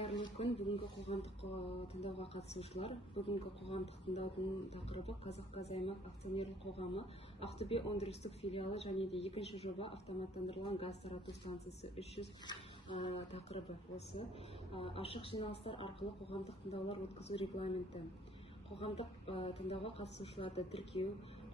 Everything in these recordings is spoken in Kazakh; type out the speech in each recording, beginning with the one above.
Кайырлуу күн. Бүгүнкү коомдук тыңдоого катышуучулар. Бүгүнкү коомдук тыңдоодун такырыбы Казакгаз аймак акционерлик коому Актөбе өндүрүстүк филиалы және де экинчи жоба автоматтандырылган газ таратуу станциясы 300 такырыбы осы. Ашык жиналыштар аркылуу коомдук тыңдоолор өткөзүү регламенти. Коомдук тыңдоого катышуучуларды тиркөө,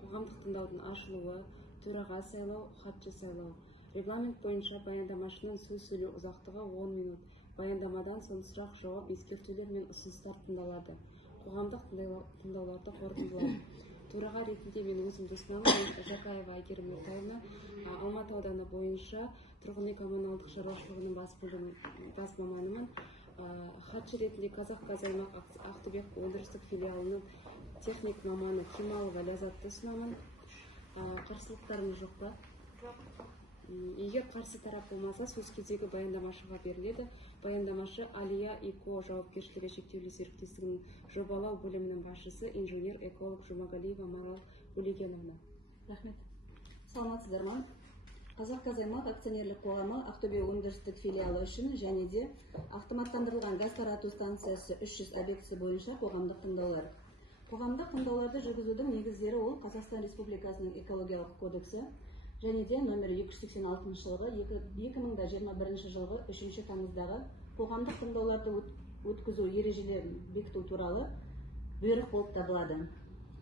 коомдук тыңдоодун ачылуы, төрага сайлоо, катчы сайлоо. Регламент боюнча баяндамашынын сөз сүйлөө узактыгы 10 минут. Баяндамадан соң сурак жооп, эскертүүлөр менен ұсыныстар тыңдалады. Коомдук тыңдоолорду корутундулады. Төрага ретинде мен өзүм Досманова Жакаева Айгерим Нуртаевна, Алматы ауданы боюнча тургун үй коммуналдык шаруашылыгынын бас маманымын. Хатчы ретинде Казакгаз аймак Актөбе өндүрүстүк филиалынын техник маманы Кемалова Лязатты сунамын. Каршылыктарыңыз жок ба? Эгер каршы тарап болмаса, сөз кезеги баяндамашыга берилет. Баяндамашы Алия ИКО жоопкерчилиги шектелүү сериктестигинин жобалоо бөлүмүнүн башчысы инженер-эколог Жумагалиева Марал Булегеновна. Рахмет. Саламатсыздарбы? Казакгаз аймак акционерлик коому Актөбе өндүрүстүк филиалы үчүн және де автоматтандырылган газ таратуу станциясы 300 объектиси боюнча коомдук тыңдоолор. Коомдук тыңдоолорду жүргүзүүдүн негиздери ол Казакстан Республикасынын экологиялык кодекси және де номер 286 жылғы 2021 жылғы 3 тамыздагы коомдук тыңдоолорду өткөзүү ережелерин бекитүү тууралуу буйрук болуп табылады.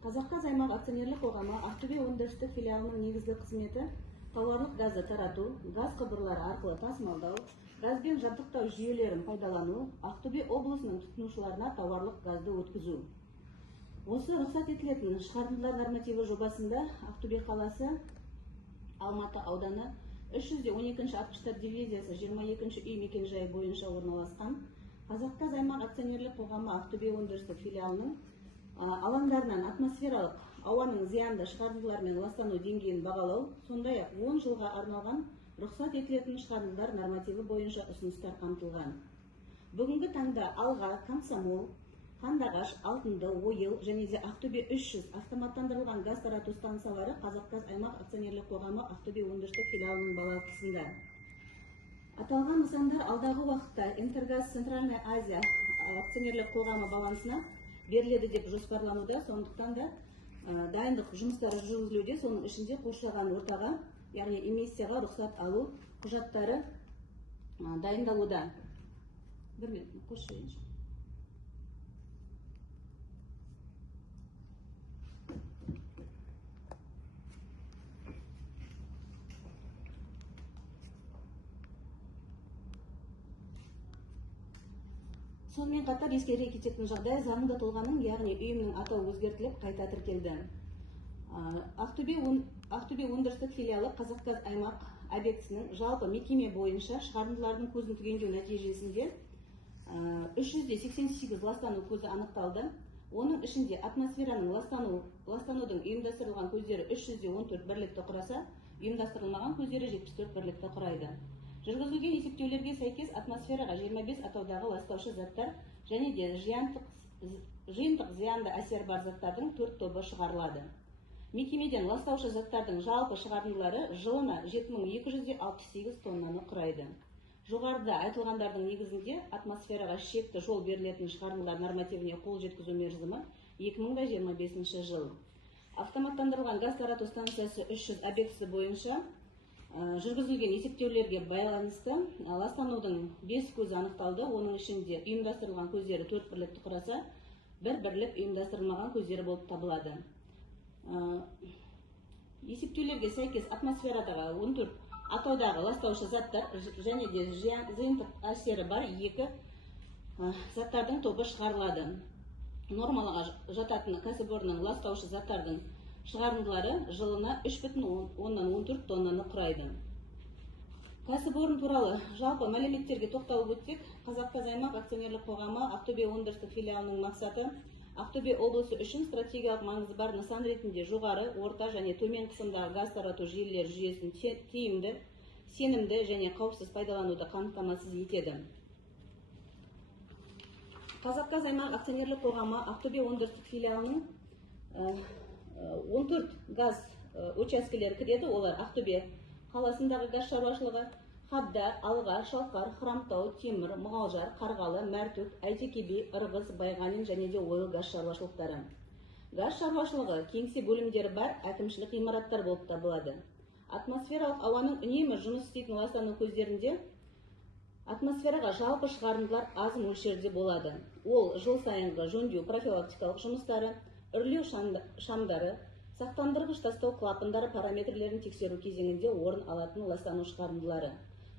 Казакгаз аймак акционерлик коому Актөбе өндүрүстүк филиалынын негизги кызмети товарлык газды таратуу, газ кубурлары аркылуу тасымалдоо, газбен жабдыктоо жүйөлөрүн пайдалануу, Актөбе облусунун тутунуучуларына товарлык газды өткөзүү. Осы уруксат этилетін шығарындылар нормативі жобасында Актөбе қаласы Алматы ауданы 312-64 дивизиясы 22 үй мекен-жайы бойынша орналасқан Казакгаз аймақ акционерлік қоғамы Ақтөбе өндірістік филиалының алаңдарынан атмосфералық ауаның зиянды шығарындылармен ластану деңгейін бағалау, сондай-ақ 10 жылға арналған рұқсат етілетін шығарындылар нормативі бойынша ұсыныстар қамтылған. Бүгінгі таңда Алға, Комсомол, Қандағаш, Алтынды, Ойыл және де Ақтөбе 300 автоматтандырылған газ тарату станциялары Казакгаз аймақ акционерлік қоғамы Ақтөбе өндірістік филиалының балансында. Аталған нысандар алдағы уақытта Интергаз Центральная Азия акционерлік қоғамы балансына беріледі деп жоспарлануда, сондықтан да дайындық жұмыстары жүргізілуде, соның ішінде қоршаған ортаға, яғни эмиссияға рұқсат алу құжаттары дайындалуда. Бір минут, қосшайыншы. Сонымен қатар ескере кететін жағдай заңда тұлғаның, яғни ұйымның атауы өзгертіліп, қайта тіркелді. Ақтөбе өндірістік филиалы Казакгаз аймақ объектісінің жалпы мекеме бойынша шығарындылардың көзін түгендеу нәтижесінде 388 ластану көзі анықталды. Оның ішінде атмосфераның ластанудың ұйымдастырылған көздері 314 бірлікті құраса, ұйымдастырылмаған көздері 74 бірлікті құрайды. Жүргізілген есептеулерге сәйкес атмосфераға 25 атаудағы ластаушы заттар және де жиынтық зиянды әсер бар заттардың 4 тобы шығарылады. Мекемеден ластаушы заттардың жалпы шығарындылары жылына 7268 тоннаны құрайды. Жоғарыда айтылғандардың негізінде атмосфераға шекті жол берілетін шығарындылар нормативіне қол жеткізу мерзімі 2025 жыл. Автоматтандырылған газ тарату станциясы 300 объектісі бойынша жүргізілген есептеулерге байланысты ластанудың 5 көзі анықталды. Оның ішінде ұйымдастырылған көздері 4 бірлікті құраса, 1 бірлік ұйымдастырылмаған көздері болып табылады. Есептеулерге сәйкес атмосферадағы 14 атаудағы ластаушы заттар және де жиынтық әсері бар 2 заттардың тобы шығарылады. Нормалаға жататын кәсіпорынның ластаушы заттардың шығарындылары жылына 3,14 тоннаны құрайды. Кәсіпорын туралы жалпы мәліметтерге тоқталып өтсек, Казакгаз аймақ акционерлік қоғамы Ақтөбе өндірістік филиалының мақсаты Ақтөбе облысы үшін стратегиялық маңызы бар нысан ретінде жоғары, орта және төмен қысымдағы газ тарату желілер жүйесін тиімді, сенімді және қауіпсіз пайдалануды қамтамасыз етеді. Казакгаз аймақ акционерлік қоғамы Ақтөбе өндірістік филиалының 14 газ учаскелері кіреді. Олар Ақтөбе қаласындағы газ шаруашылығы, Хабда, Алға, Шалқар, Храмтау, Темір, Мұғалжар, Қарғалы, Мәртөк, Әйтеке би, Ырғыз, Байғанин және де ойыл газ шаруашылықтары. Газ шаруашылығы кеңсе бөлімдері бар әкімшілік ғимараттар болып табылады. Атмосфералық ауаның үнемі жұмыс істейтін ластану көздерінде атмосфераға жалпы шығарындылар аз мөлшерде болады. Ол жыл сайынғы жөндеу профилактикалық жұмыстары, үрлеу шамдары, сақтандырғыш тастау клапандары параметрлерін тексеру кезеңінде орын алатын ластану шығарындылары.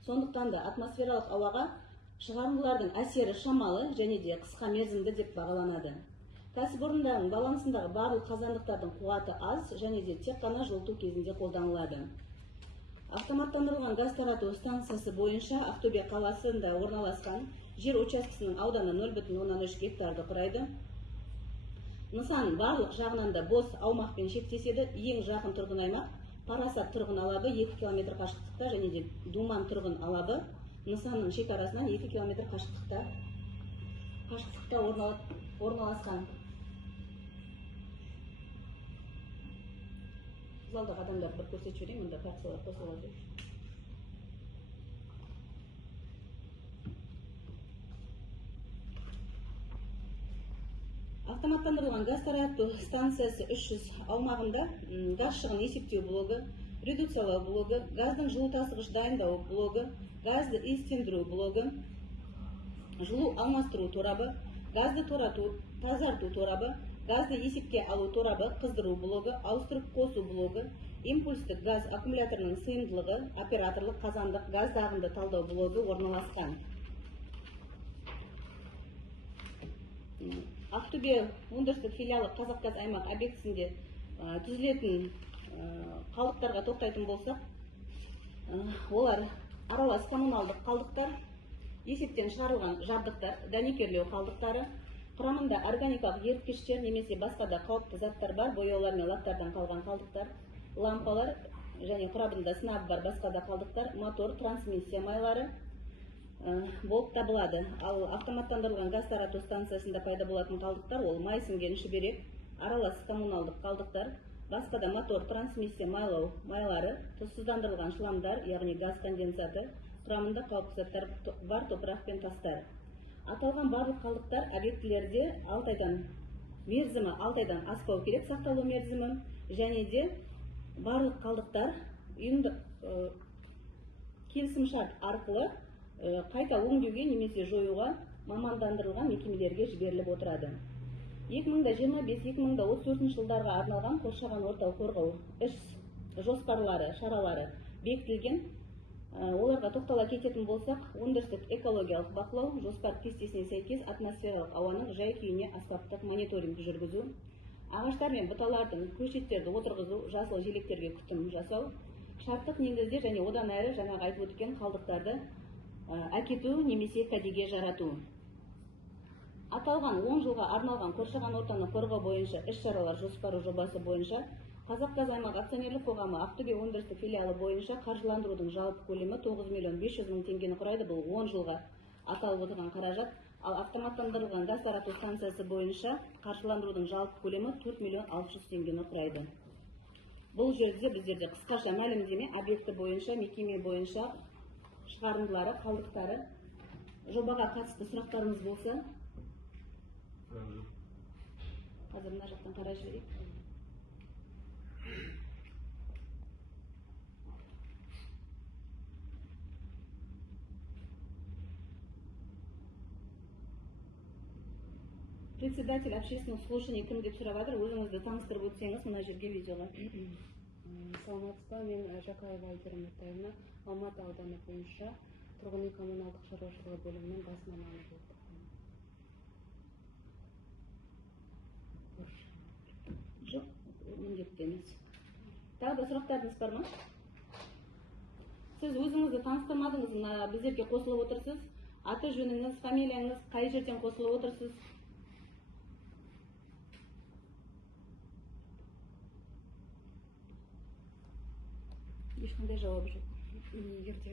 Сондықтан да атмосфералық ауаға шығарындылардың әсері шамалы және де қысқа мерзімді деп бағаланады. Кәсіпорындардың балансындағы барлық қазандықтардың қуаты аз және де тек қана жылыту кезінде қолданылады. Автоматтандырылған газ тарату станциясы бойынша Ақтөбе қаласында орналасқан жер учаскесінің ауданы 0,3 гектарды құрайды. Нысан барлық жағынан да бос аумақпен шектеседі. Ең жақын тұрғын аймақ Парасат тұрғын алабы 2 км қашықтықта және де Думан тұрғын алабы нысанның шекарасынан 2 км қашықтықта орналасқан. Залдағы адамдар бір көрсетіп жіберейін, мұнда партиялар қосылады. Автоматтандырылған газ тарату станциясы 300 аумағында газ шығын есептеу блогы, редукциялау блогы, газдың жылу тасығыш дайындау блогы, газды иістендіру блогы, жылу алмастыру торабы, газды тазарту торабы, газды есепке алу торабы, қыздыру блогы, ауыстырып қосу блогы, импульстік газ аккумуляторының сыйымдылығы, операторлық қазандық газ ағынды талдау блогы орналасқан. Ақтөбе өндірістік филиалы Қазақгаз аймақ объектісінде түзілетін қалдықтарға тоқтайтын болсақ, олар аралас коммуналдық қалдықтар, есептен шығарылған жабдықтар, дәнекерлеу қалдықтары, құрамында органикалық еріткіштер немесе басқа да қауіпті заттар бар, бояулар мен лактардан қалған қалдықтар, лампалар және құрамында сынабы бар басқа да қалдықтар, мотор, трансмиссия майлары болып табылады. Ал автоматтандырылған газ тарату станциясында пайда болатын қалдықтар ол май сіңген шүберек, аралас коммуналдық қалдықтар, басқа да мотор, трансмиссия майлары, тұзсыздандырылған шламдар, яғни газ конденсаты, құрамында қауіпті заттар бар топырақ пен тастар. Аталған барлық қалдықтар объектілерде 6 айдан мерзімі 6 айдан аспау керек сақталу мерзімі, және де барлық қалдықтар келісімшарт арқылы қайта өңдеуге немесе жоюға мамандандырылған мекемелерге жіберіліп отырады. 2025-2034 жылдарға арналған қоршаған орта қорғау іс жоспарлары, шаралары бекітілген. Оларға тоқтала кететін болсақ, өндірістік экологиялық бақылау жоспар кестесіне сәйкес атмосфералық ауаның жай-күйіне аспаптық мониторинг жүргізу, ағаштар мен бұталардың көшеттерді отырғызу, жасыл желектерге күтім жасау, шарттық негізде және одан әрі жаңағы айтып өткен қалдықтарды әкету немесе кәдеге жарату. Аталған 10 жылға арналған қоршаған ортаны қорғау бойынша іс-шаралар жоспары жобасы бойынша Қазақгаз аймақ акционерлік қоғамы Ақтөбе өндірістік филиалы бойынша қаржыландырудың жалпы көлемі 9 миллион 500 мың теңгені құрайды. Бұл 10 жылға аталып отырған қаражат. Ал автоматтандырылған газ тарату станциясы бойынша қаржыландырудың жалпы көлемі 4 миллион 600 теңгені құрайды. Бұл жерде біздерде қысқаша мәлімдеме объекті бойынша, мекеме бойынша шығарындылары, қалдықтары, жобаға қатысты сұрақтарымыз болса, қазір мына жақтан қарай жіберейік. Председатель общественных слушаний кім деп сұрап жатыр, өзіңізді таныстырып өтсеңіз мына жерге видеоға. Саламатсызба, мен Жақаева Айгерім Нұртаевна, Алматы ауданы бойынша тұрғын үй коммуналдық шаруашылығы бөлімінің бас маманы болып. Жоқ, міндетті емес. Тағы да сұрақтарыңыз бар ма? Сіз өзіңізді таныстырмадыңыз, біздерге қосылып отырсыз. Аты жөніңіз, фамилияңыз, қай жерден қосылып отырсыз? Ешқандай жауап жоқ. Егерде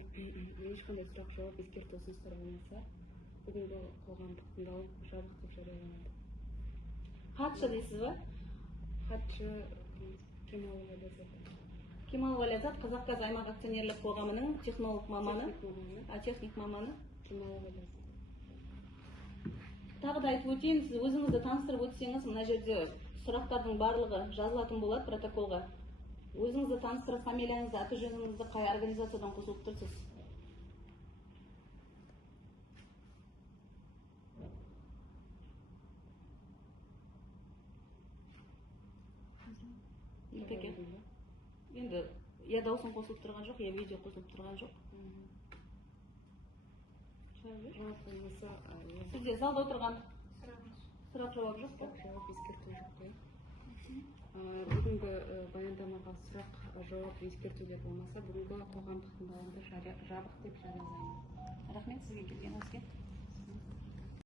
ешқандай сұрақ жауап ескерту ұсыныстар болмаса, бүгінгі қоғамдық тыңдау жабық деп жарияланады. Хатшы дейсіз ба? Хатшы Кемалова Ләззат. Кемалова Ляззат Қазақгаз аймақ акционерлік қоғамының технолог маманы, техник маманы. Кемалова Ляззат. Тағы да айтып өтейін, сіз өзіңізді таныстырып өтсеңіз, мына жерде сұрақтардың барлығы жазылатын болады протоколға. Өзіңізді таныстырып, фамилияңызды, аты жөніңізді, қай организациядан қосылып тұрсыз? Енді, я даусын қосылып тұрған жоқ, я видео қосылып тұрған жоқ. Сізде залда отырған сұрақ жауап жоқ па? Жауап ескерту жоқ қой. Бүгінгі баяндамаға сұрақ жауап ескертулер болмаса, бүгінгі қоғамдық тыңдауды жабық деп жариялаймын. Рахмет сізге келгеніңізге.